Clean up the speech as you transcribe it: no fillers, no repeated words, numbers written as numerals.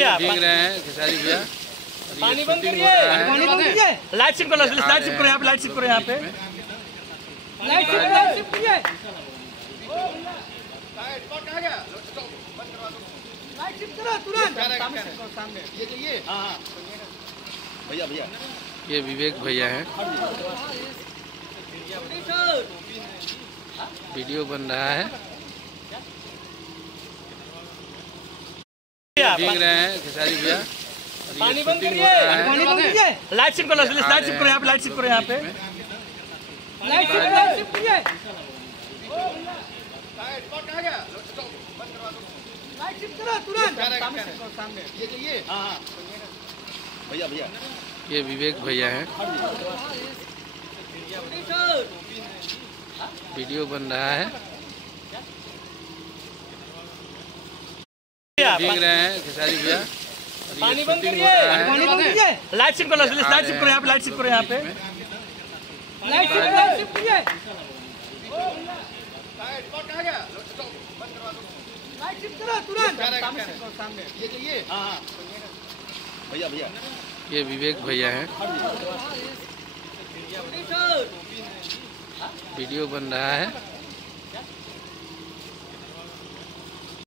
भीग रहे हैं खेसारी भैया। पानी बंद करिए, पानी बंद करिए। लाइट शिफ्ट करो, लाइट शिफ्ट करो यहाँ पे, लाइट शिफ्ट करो यहाँ पे, लाइट शिफ्ट करिए। लाइट शिफ्ट करो तुरंत सामने। ये हाँ भैया भैया, ये विवेक भैया हैं। वीडियो बन रहा है। भीग रहे हैं खेसारी भैया। पानी बंद करिए, पानी बंद करिए। लाइट शिफ्ट करो, लाइट शिफ्ट करो यहाँ पे, लाइट शिफ्ट करो यहाँ पे, लाइट शिफ्ट करिए। लाइट शिफ्ट करो तुरंत सामने। ये हाँ भैया भैया, ये विवेक भैया हैं। वीडियो बन रहा है। भीग रहे हैं खेसारी भैया। पानी बंद करिए, पानी बंद करिए। लाइट शिफ्ट करो, लाइट शिफ्ट करो यहाँ पे, लाइट शिफ्ट करो यहाँ पे, लाइट शिफ्ट करिए। लाइट शिफ्ट करो तुरंत सामने। ये हाँ भैया भैया, ये विवेक भैया हैं। वीडियो बन रहा है।